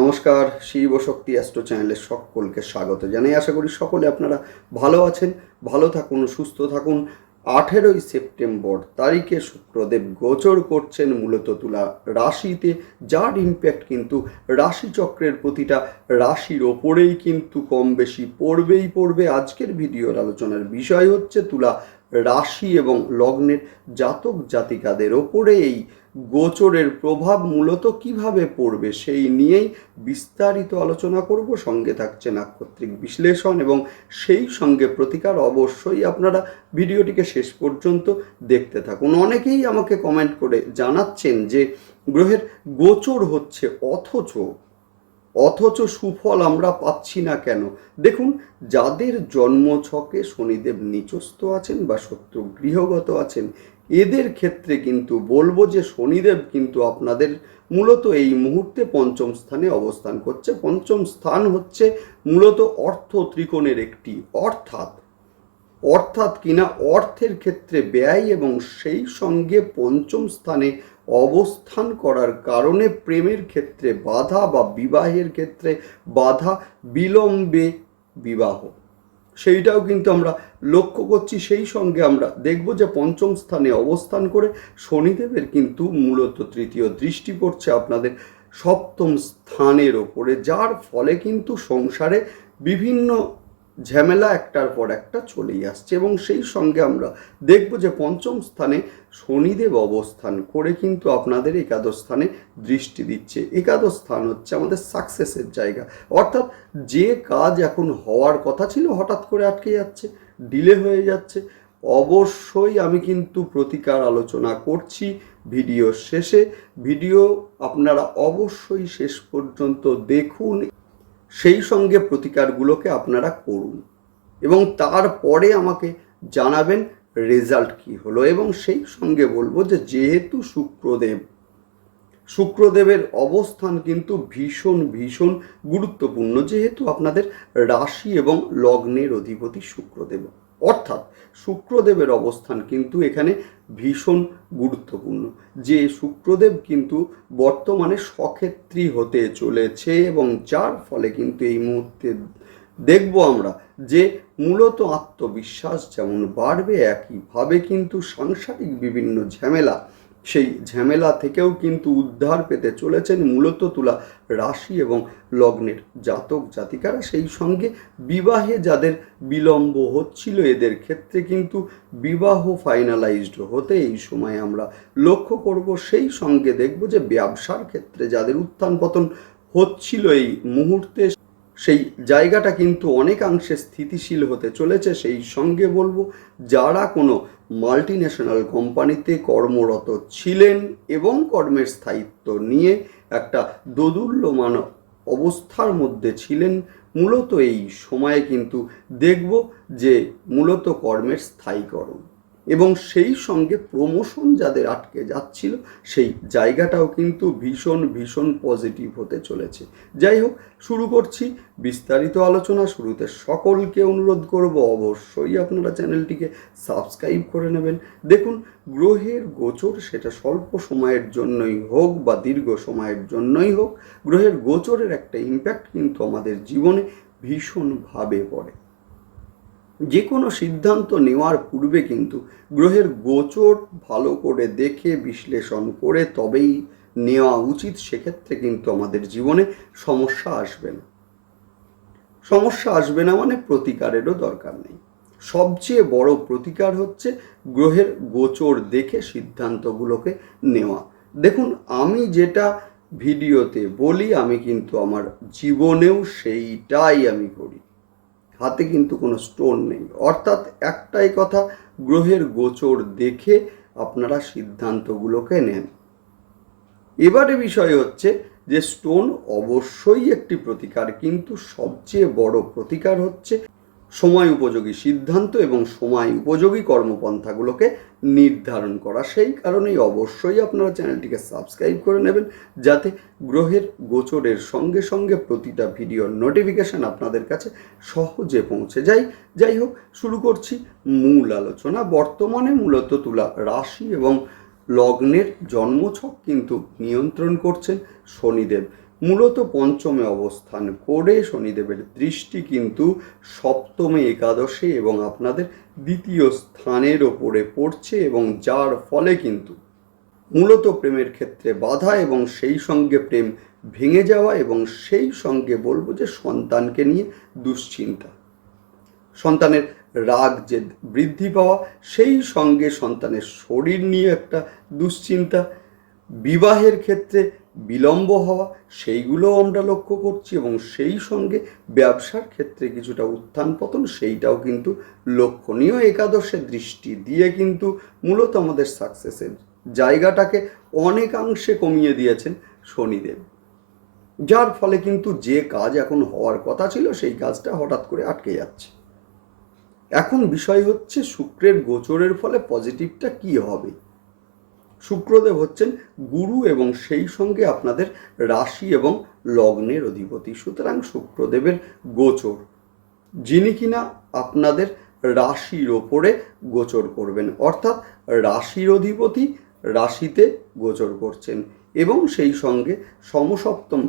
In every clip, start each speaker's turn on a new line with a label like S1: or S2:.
S1: নমস্কার, শিব শক্তি অ্যাস্ট্রো চ্যানেলের সকলকে স্বাগত জানাই। আশা করি সকলে আপনারা ভালো আছেন, ভালো থাকুন, সুস্থ থাকুন। আঠেরোই সেপ্টেম্বর তারিখে শুক্রদেব গোচর করছেন মূলত তুলা রাশিতে, যার ইম্প্যাক্ট কিন্তু রাশিচক্রের প্রতিটা রাশির ওপরেই কিন্তু কম বেশি পড়বেই পড়বে। আজকের ভিডিওর আলোচনার বিষয় হচ্ছে তুলা রাশি এবং লগ্নের জাতক জাতিকাদের ওপরে এই গোচরের প্রভাব মূলত কীভাবে পড়বে সেই নিয়েই বিস্তারিত আলোচনা করব। সঙ্গে থাকছে নাক্ষত্রিক বিশ্লেষণ এবং সেই সঙ্গে প্রতিকার অবশ্যই আপনারা ভিডিওটিকে শেষ পর্যন্ত দেখতে থাকুন। অনেকেই আমাকে কমেন্ট করে জানাচ্ছেন যে গ্রহের গোচর হচ্ছে অথচ অথচ সুফল আমরা পাচ্ছি না কেন? দেখুন, যাদের জন্মছকে শনিদেব নিচস্থ আছেন বা শত্রু গৃহগত আছেন, এদের ক্ষেত্রে কিন্তু বলব যে শনিদেব কিন্তু আপনাদের মূলত এই মুহূর্তে পঞ্চম স্থানে অবস্থান করছে। পঞ্চম স্থান হচ্ছে মূলত অর্থ ত্রিকোণের একটি অর্থাৎ। অর্থাৎ কিনা অর্থের ক্ষেত্রে ব্যয় এবং সেই সঙ্গে পঞ্চম স্থানে অবস্থান করার কারণে প্রেমের ক্ষেত্রে বাধা বা বিবাহের ক্ষেত্রে বাধা বিলম্বে বিবাহ। সেইটাও কিন্তু আমরা লক্ষ্য করছি, সেই সঙ্গে আমরা দেখব যে পঞ্চম স্থানে অবস্থান করে শনিদেবের কিন্তু মূলত তৃতীয় দৃষ্টি পড়ছে আপনাদের সপ্তম স্থানের ওপরে, যার ফলে কিন্তু সংসারে বিভিন্ন ঝামেলা একটার পর একটা চলেই আসছে এবং সেই সঙ্গে আমরা দেখব যে পঞ্চম স্থানে শনিদেব অবস্থান করে কিন্তু আপনাদের একাদশ স্থানে দৃষ্টি দিচ্ছে। একাদশ স্থান হচ্ছে আমাদের সাকসেসের জায়গা। অর্থাৎ যে কাজ এখন হওয়ার কথা ছিল হঠাৎ করে আটকে যাচ্ছে ডিলে হয়ে যাচ্ছে। অবশ্যই আমি কিন্তু প্রতিকার আলোচনা করছি ভিডিও শেষে। ভিডিও আপনারা অবশ্যই শেষ পর্যন্ত দেখুন। সেই সঙ্গে প্রতিকারগুলোকে আপনারা করুন এবং তারপরে আমাকে জানাবেন রেজাল্ট কি হলো এবং সেই সঙ্গে বলব যে যেহেতু শুক্রদেব, শুক্রদেবের অবস্থান কিন্তু ভীষণ ভীষণ গুরুত্বপূর্ণ, যেহেতু আপনাদের রাশি এবং লগ্নের অধিপতি শুক্রদেব। অর্থাৎ শুক্রদেবের অবস্থান কিন্তু এখানে ভীষণ গুরুত্বপূর্ণ। যে শুক্রদেব কিন্তু বর্তমানে সক্ষেত্রী হতে চলেছে এবং যার ফলে কিন্তু এই মুহূর্তে দেখব আমরা যে মূলত আত্মবিশ্বাস যেমন বাড়বে, একইভাবে কিন্তু সাংসারিক বিভিন্ন ঝামেলা সেই ঝামেলা থেকেও কিন্তু উদ্ধার পেতে চলেছেন মূলত তুলা রাশি এবং লগ্নের জাতক জাতিকারা। সেই সঙ্গে বিবাহে যাদের বিলম্ব হচ্ছিল, এদের ক্ষেত্রে কিন্তু বিবাহ ফাইনালাইজড হতে এই সময় আমরা লক্ষ্য করব। সেই সঙ্গে দেখব যে ব্যবসার ক্ষেত্রে যাদের উত্থান পতন হচ্ছিল এই মুহূর্তে, সেই জায়গাটা কিন্তু অনেকাংশে স্থিতিশীল হতে চলেছে। সেই সঙ্গে বলব, যারা কোনো মাল্টি ন্যাশনাল কোম্পানিতে কর্মরত ছিলেন এবং কর্মের স্থায়িত্ব নিয়ে একটা দোদুল্যমান অবস্থার মধ্যে ছিলেন। মূলত এই সময়ে কিন্তু দেখব যে মূলত কর্মের স্থায়ীকরণ। এবং সেই সঙ্গে প্রমোশন যাদের আটকে যাচ্ছিল, সেই জায়গাটাও কিন্তু ভীষণ ভীষণ পজিটিভ হতে চলেছে। যাই হোক, শুরু করছি বিস্তারিত আলোচনা। শুরুতে সকলকে অনুরোধ করব অবশ্যই আপনারা চ্যানেলটিকে সাবস্ক্রাইব করে নেবেন। দেখুন, গ্রহের গোচর সেটা স্বল্প সময়ের জন্যই হোক বা দীর্ঘ সময়ের জন্যই হোক, গ্রহের গোচরের একটা ইম্প্যাক্ট কিন্তু আমাদের জীবনে ভীষণভাবে পড়ে। যে কোনো সিদ্ধান্ত নেওয়ার পূর্বে কিন্তু গ্রহের গোচর ভালো করে দেখে, বিশ্লেষণ করে তবেই নেওয়া উচিত। সেক্ষেত্রে কিন্তু আমাদের জীবনে সমস্যা আসবে না। সমস্যা আসবে না মানে প্রতিকারেরও দরকার নেই। সবচেয়ে বড় প্রতিকার হচ্ছে গ্রহের গোচর দেখে সিদ্ধান্তগুলোকে নেওয়া। দেখুন, আমি যেটা ভিডিওতে বলি, আমি কিন্তু আমার জীবনেও সেইটাই আমি করি। হাতে কিন্তু কোনো স্টোন নেই। অর্থাৎ একটাই কথা, গ্রহের গোচর দেখে আপনারা সিদ্ধান্তগুলোকে নেন। এবারে বিষয় হচ্ছে যে স্টোন অবশ্যই একটি প্রতিকার, কিন্তু সবচেয়ে বড় প্রতিকার হচ্ছে সময় উপযোগী সিদ্ধান্ত এবং সময় উপযোগী কর্মপন্থাগুলোকে নির্ধারণ করা। সেই কারণেই অবশ্যই আপনারা চ্যানেলটিকে সাবস্ক্রাইব করে নেবেন, যাতে গ্রহের গোচরের সঙ্গে সঙ্গে প্রতিটা ভিডিওর নোটিফিকেশান আপনাদের কাছে সহজে পৌঁছে যায়। যাই হোক, শুরু করছি মূল আলোচনা। বর্তমানে মূলত তুলা রাশি এবং লগ্নের জন্মছক কিন্তু নিয়ন্ত্রণ করছেন শনিদেব। মূলত পঞ্চমে অবস্থান করে শনিদেবের দৃষ্টি কিন্তু সপ্তমে একাদশে এবং আপনাদের দ্বিতীয় স্থানের ওপরে পড়ছে এবং যার ফলে কিন্তু মূলত প্রেমের ক্ষেত্রে বাধা এবং সেই সঙ্গে প্রেম ভেঙে যাওয়া এবং সেই সঙ্গে বলব যে সন্তানকে নিয়ে দুশ্চিন্তা। সন্তানের রাগ যে বৃদ্ধি পাওয়া, সেই সঙ্গে সন্তানের শরীর নিয়ে একটা দুশ্চিন্তা। বিবাহের ক্ষেত্রে বিলম্ব হওয়া, সেইগুলোও আমরা লক্ষ্য করছি এবং সেই সঙ্গে ব্যবসার ক্ষেত্রে কিছুটা উত্থান পতন, সেইটাও কিন্তু লক্ষণীয় একাদশের দৃষ্টি দিয়ে কিন্তু মূলত আমাদের সাকসেসের জায়গাটাকে অনেকাংশে কমিয়ে দিয়েছেন শনিদেব। যার ফলে কিন্তু যে কাজ এখন হওয়ার কথা ছিল, সেই কাজটা হঠাৎ করে আটকে যাচ্ছে। এখন বিষয় হচ্ছে, শুক্রের গোচরের ফলে পজিটিভটা কি হবে? শুক্রদেব হচ্ছেন গুরু এবং সেই সঙ্গে আপনাদের রাশি এবং লগ্নের অধিপতি। সুতরাং শুক্রদেবের গোচর, যিনি কিনা আপনাদের রাশির ওপরে গোচর করবেন, অর্থাৎ রাশির অধিপতি রাশিতে গোচর করছেন এবং সেই সঙ্গে সমসপ্তম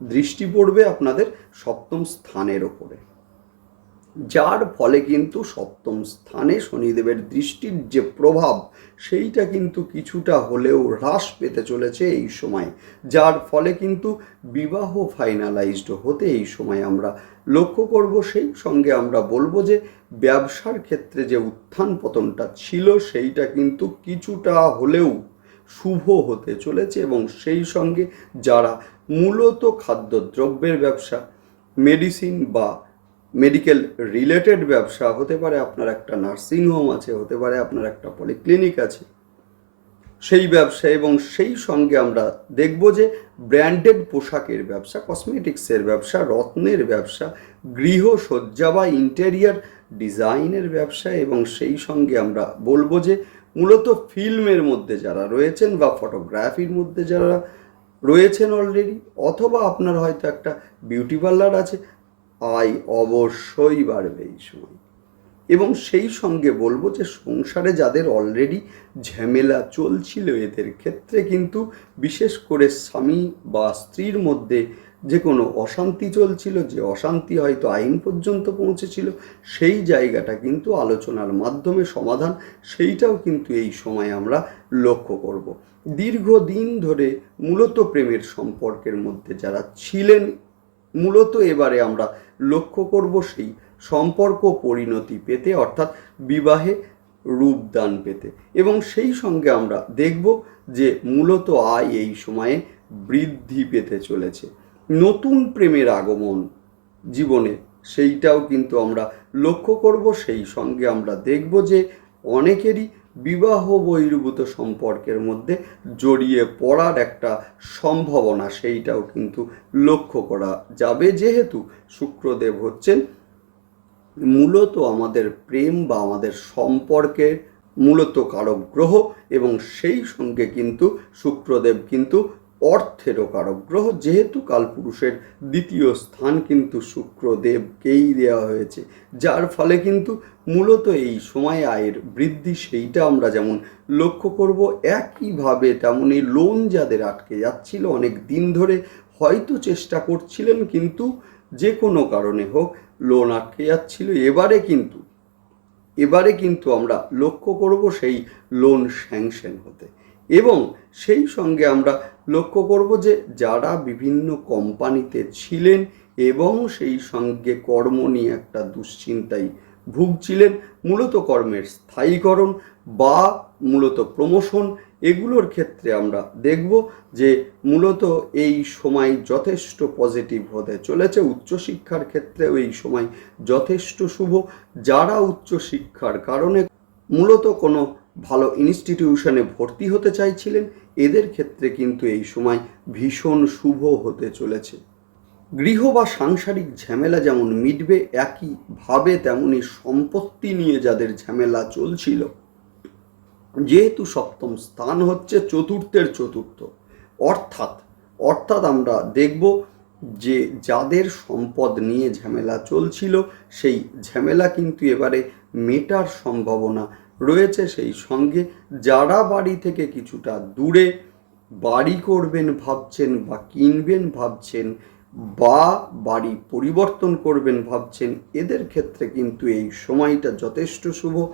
S1: দৃষ্টি পড়বে আপনাদের সপ্তম স্থানের ওপরে। যার ফলে কিন্তু সপ্তম স্থানে শনিদেবের দৃষ্টির যে প্রভাব, সেইটা কিন্তু কিছুটা হলেও হ্রাস পেতে চলেছে এই সময়। যার ফলে কিন্তু বিবাহ ফাইনালাইজড হতে এই সময় আমরা লক্ষ্য করব। সেই সঙ্গে আমরা বলব যে, ব্যবসার ক্ষেত্রে যে উত্থান পতনটা ছিল, সেইটা কিন্তু কিছুটা হলেও শুভ হতে চলেছে এবং সেই সঙ্গে যারা মূলত খাদ্যদ্রব্যের ব্যবসা মেডিসিন বা মেডিকেল রিলেটেড ব্যবসা, হতে পারে আপনার একটা নার্সিং হোম আছে, হতে পারে আপনার একটা পলিক্লিনিক আছে, সেই ব্যবসা এবং সেই সঙ্গে আমরা দেখব যে ব্র্যান্ডেড পোশাকের ব্যবসা কসমেটিক্সের ব্যবসা, রত্নের ব্যবসা, গৃহসজ্জা বা ইন্টেরিয়ার ডিজাইনের ব্যবসা এবং সেই সঙ্গে আমরা বলব যে মূলত ফিল্মের মধ্যে যারা রয়েছেন বা ফটোগ্রাফির মধ্যে যারা রয়েছেন অলরেডি অথবা আপনার হয়তো একটা বিউটি পার্লার আছে আয় অবশ্যই বাড়বে এই সময়। এবং সেই সঙ্গে বলব যে সংসারে যাদের অলরেডি ঝামেলা চলছিল এদের ক্ষেত্রে কিন্তু বিশেষ করে স্বামী বা স্ত্রীর মধ্যে যে কোনো অশান্তি চলছিল, যে অশান্তি হয়তো আইন পর্যন্ত পৌঁছেছিল, সেই জায়গাটা কিন্তু আলোচনার মাধ্যমে সমাধান, সেইটাও কিন্তু এই সময় আমরা লক্ষ্য করব। দীর্ঘদিন ধরে মূলত প্রেমের সম্পর্কের মধ্যে যারা ছিলেন, মূলত এবারে আমরা লক্ষ্য করব সেই সম্পর্ক পরিণতি পেতে, অর্থাৎ বিবাহে রূপদান পেতে। এবং সেই সঙ্গে আমরা দেখব যে মূলত আয় এই সময়ে বৃদ্ধি পেতে চলেছে। নতুন প্রেমের আগমন জীবনে, সেইটাও কিন্তু আমরা লক্ষ্য করব। সেই সঙ্গে আমরা দেখব যে অনেকেরই বিবাহ বহির্ভূত সম্পর্কের মধ্যে জড়িয়ে পড়ার একটা সম্ভাবনা সেইটাও কিন্তু লক্ষ্য করা যাবে। যেহেতু শুক্রদেব হচ্ছেন মূলত আমাদের প্রেম বা আমাদের সম্পর্কের মূলত কারক গ্রহ এবং সেই সঙ্গে কিন্তু শুক্রদেব কিন্তু অর্থেরও কারক গ্রহ যেহেতু কালপুরুষের দ্বিতীয় স্থান কিন্তু শুক্রদেবকেই দেওয়া হয়েছে। যার ফলে কিন্তু মূলত এই সময় আয়ের বৃদ্ধি সেইটা আমরা যেমন লক্ষ্য করব, একইভাবে তেমনই লোন যাদের আটকে যাচ্ছিল, অনেক দিন ধরে হয়তো চেষ্টা করছিলেন কিন্তু যে কোনো কারণে হোক লোন আটকে যাচ্ছিল। এবারে কিন্তু এবারে কিন্তু আমরা লক্ষ্য করব সেই লোন স্যাংশন হতে। এবং সেই সঙ্গে আমরা লক্ষ্য করব যে যারা বিভিন্ন কোম্পানিতে ছিলেন এবং সেই সঙ্গে কর্ম নিয়ে একটা দুশ্চিন্তায় ভুগছিলেন, মূলত কর্মের স্থায়ীকরণ বা মূলত প্রমোশন, এগুলোর ক্ষেত্রে আমরা দেখব যে মূলত এই সময় যথেষ্ট পজিটিভ হতে চলেছে। উচ্চশিক্ষার ক্ষেত্রেও এই সময় যথেষ্ট শুভ। যারা উচ্চশিক্ষার কারণে মূলত কোনো ভালো ইনস্টিটিউশনে ভর্তি হতে চাইছিলেন, এদের ক্ষেত্রে কিন্তু এই সময় ভীষণ শুভ হতে চলেছে। গৃহ বা সাংসারিক ঝামেলা যেমন মিটবে একইভাবে তেমনি সম্পত্তি নিয়ে যাদের ঝামেলা চলছিল। যেহেতু সপ্তম স্থান হচ্ছে চতুর্থের চতুর্থ, অর্থাৎ অর্থাৎ আমরা দেখব যে যাদের সম্পদ নিয়ে ঝামেলা চলছিল, সেই ঝামেলা কিন্তু এবারে মেটার সম্ভাবনা রয়েছে সেই সঙ্গে যারা বাড়ি থেকে কিছুটা দূরে বাড়ি করবেন ভাবছেন বা কিনবেন ভাবছেন বা বাড়ি পরিবর্তন করবেন ভাবছেন, এদের ক্ষেত্রে কিন্তু এই সময়টা যথেষ্ট শুভ।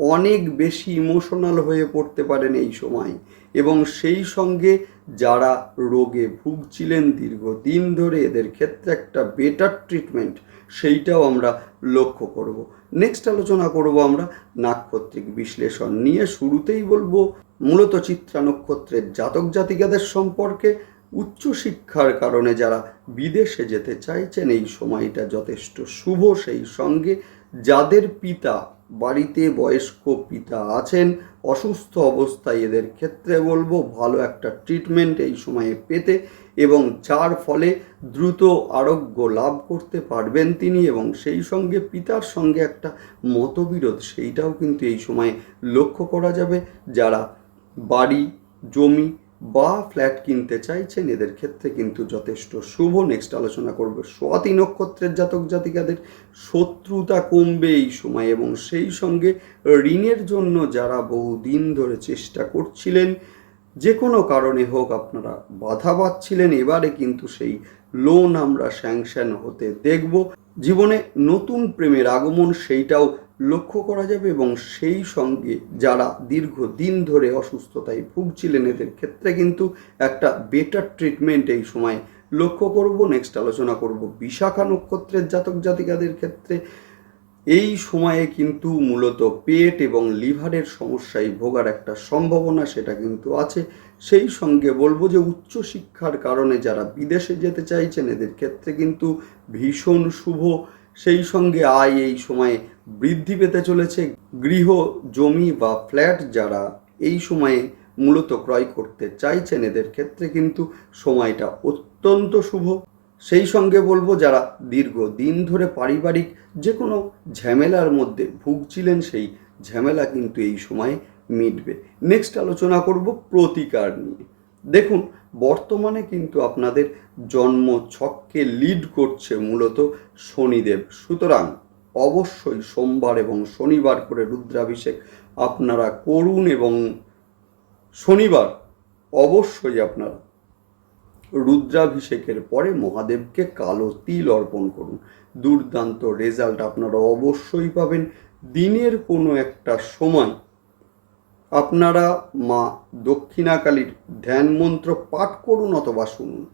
S1: অনেক বেশি ইমোশনাল হয়ে পড়তে পারেন এই সময়। এবং সেই সঙ্গে যারা রোগে ভুগছিলেন দীর্ঘদিন ধরে, এদের ক্ষেত্রে একটা বেটার ট্রিটমেন্ট সেইটাও আমরা লক্ষ্য করব। নেক্সট আলোচনা করব আমরা নাক্ষত্রিক বিশ্লেষণ নিয়ে। শুরুতেই বলব, মূলত চিত্রা নক্ষত্রের জাতক জাতিকাদের সম্পর্কে উচ্চশিক্ষার কারণে যারা বিদেশে যেতে চাইছেন, এই সময়টা যথেষ্ট শুভ। সেই সঙ্গে যাদের পিতা, বাড়িতে বয়স্ক পিতা আছেন, অসুস্থ অবস্থায় এদের ক্ষেত্রে বলব, ভালো একটা ট্রিটমেন্ট এই সময়ে পেতে এবং যার ফলে দ্রুত আরোগ্য লাভ করতে পারবেন তিনি এবং সেই সঙ্গে পিতার সঙ্গে একটা মতবিরোধ সেইটাও কিন্তু এই সময়ে লক্ষ্য করা যাবে। যারা বাড়ি, জমি বা ফ্ল্যাট কিনতে চাইছেন, এদের ক্ষেত্রে কিন্তু যথেষ্ট শুভ। নেক্সট আলোচনা করব স্বাতি নক্ষত্রের জাতক জাতিকাদের। শত্রুতা কমবে এই সময় এবং সেই সঙ্গে ঋণের জন্য যারা বহুদিন ধরে চেষ্টা করছিলেন যে কোনো কারণে হোক আপনারা বাধা পাচ্ছিলেন, এবারে কিন্তু সেই লোন আমরা স্যাংশন হতে দেখব। জীবনে নতুন প্রেমের আগমন সেইটাও লক্ষ্য করা যাবে এবং সেই সঙ্গে যারা দীর্ঘদিন ধরে অসুস্থতায় ভুগছিলেন, এদের ক্ষেত্রে কিন্তু একটা বেটার ট্রিটমেন্ট এই সময় লক্ষ্য করব। নেক্সট আলোচনা করব বিশাখা নক্ষত্রের জাতক জাতিকাদের ক্ষেত্রে। এই সময়ে কিন্তু মূলত পেট এবং লিভারের সমস্যায় ভোগার একটা সম্ভাবনা সেটা কিন্তু আছে। সেই সঙ্গে বলব যে উচ্চশিক্ষার কারণে যারা বিদেশে যেতে চাইছেন, এদের ক্ষেত্রে কিন্তু ভীষণ শুভ। সেই সঙ্গে আয় এই সময়ে বৃদ্ধি পেতে চলেছে। গৃহ, জমি বা ফ্ল্যাট যারা এই সময়ে মূলত ক্রয় করতে চাইছেন, এদের ক্ষেত্রে কিন্তু সময়টা অত্যন্ত শুভ। সেই সঙ্গে বলব, যারা দীর্ঘ দিন ধরে পারিবারিক যে কোনো ঝামেলার মধ্যে ভুগছিলেন, সেই ঝামেলা কিন্তু এই সময়ে মিটবে। নেক্সট আলোচনা করব প্রতিকার নিয়ে। দেখুন, বর্তমানে কিন্তু আপনাদের জন্ম ছককে লিড করছে মূলত শনিদেব। সুতরাং অবশ্যই সোমবার এবং শনিবার করে রুদ্রাভিষেক আপনারা করুন এবং শনিবার অবশ্যই আপনারা রুদ্রাভিষেকের পরে মহাদেবকে কালো তিল অর্পণ করুন। দুর্দান্ত রেজাল্ট আপনারা অবশ্যই পাবেন। দিনের কোনো একটা সময় আপনারা মা দক্ষিণাকালীর ধ্যান মন্ত্র পাঠ করুন অথবা শুনুন।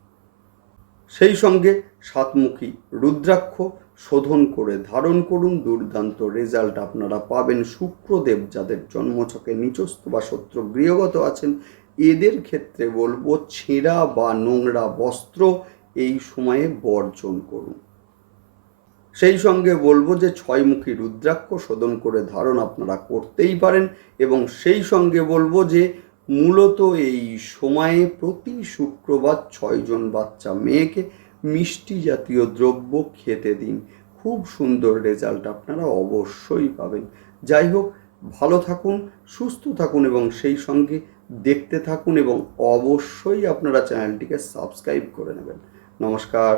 S1: সেই সঙ্গে সাতমুখী রুদ্রাক্ষ শোধন করে ধারণ করুন। দুর্দান্ত রেজাল্ট আপনারা পাবেন। শুক্রদেব যাদের জন্মছকে নিচস্থ বা শত্রু গৃহগত আছেন এদের ক্ষেত্রে বলব ছেঁড়া বা নোংরা বস্ত্র এই সময়ে বর্জন করুন। সেই সঙ্গে বলব যে ছয়মুখী রুদ্রাক্ষ শোধন করে ধারণ আপনারা করতেই পারেন এবং সেই সঙ্গে বলব যে মূলত এই সময়ে প্রতি শুক্রবার ছয়জন বাচ্চা মেয়েকে মিষ্টি জাতীয় দ্রব্য খেতে দিন। খুব সুন্দর রেজাল্ট আপনারা অবশ্যই পাবেন। যাই হোক, ভালো থাকুন, সুস্থ থাকুন এবং সেই সঙ্গে দেখতে থাকুন এবং অবশ্যই আপনারা চ্যানেলটিকে সাবস্ক্রাইব করে নেবেন। নমস্কার।